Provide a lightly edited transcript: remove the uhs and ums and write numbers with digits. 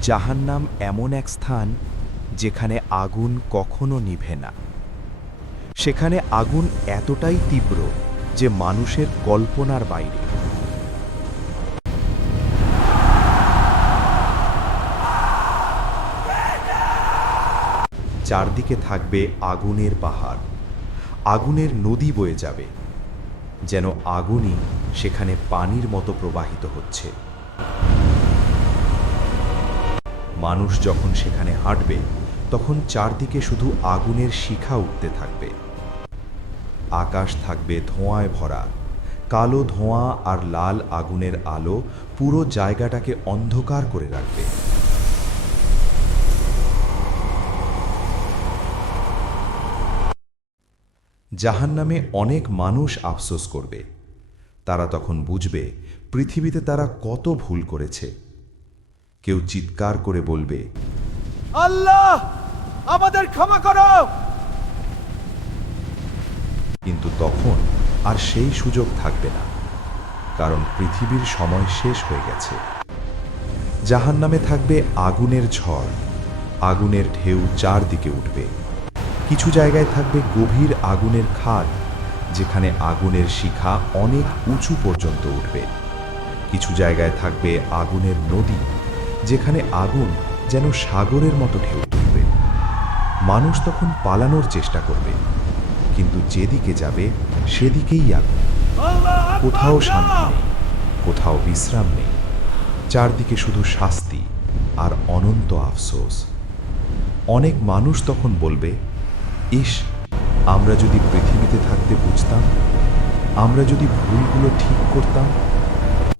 জাহান্নাম এমন এক স্থান যেখানে আগুন কখনো নিভে না। সেখানে আগুন এতটাই তীব্র যে মানুষের কল্পনার বাইরে। চারদিকে থাকবে আগুনের পাহাড়, আগুনের নদী বয়ে যাবে, যেন আগুনই সেখানে পানির মতো প্রবাহিত হচ্ছে। মানুষ যখন সেখানে হাঁটবে তখন চারদিকে শুধু আগুনের শিখা উঠতে থাকবে। আকাশ থাকবে ধোঁয়ায় ভরা, কালো ধোঁয়া আর লাল আগুনের আলো পুরো জায়গাটাকে অন্ধকার করে রাখবে। জাহান্নামে অনেক মানুষ আফসোস করবে। তারা তখন বুঝবে পৃথিবীতে তারা কত ভুল করেছে। কেউ চিৎকার করে বলবে, আল্লাহ, আমাদের ক্ষমা করো। কিন্তু তখন আর সেই সুযোগ থাকবে না, কারণ পৃথিবীর সময় শেষ হয়ে গেছে। জাহান্নামে থাকবে আগুনের ঝড়, আগুনের ঢেউ চারদিকে উঠবে। কিছু জায়গায় থাকবে গভীর আগুনের খাদ, যেখানে আগুনের শিখা অনেক উঁচু পর্যন্ত উঠবে। কিছু জায়গায় থাকবে আগুনের নদী, যেখানে আগুন যেন সাগরের মতো ঢেউ তুলবে। মানুষ তখন পালানোর চেষ্টা করবে, কিন্তু যেদিকে যাবে সেদিকেই আগুন। কোথাও শান্তি নেই, কোথাও বিশ্রাম নেই। চারদিকে শুধু শাস্তি আর অনন্ত আফসোস। অনেক মানুষ তখন বলবে, ইস, আমরা যদি পৃথিবীতে থাকতে বুঝতাম, আমরা যদি ভুলগুলো ঠিক করতাম।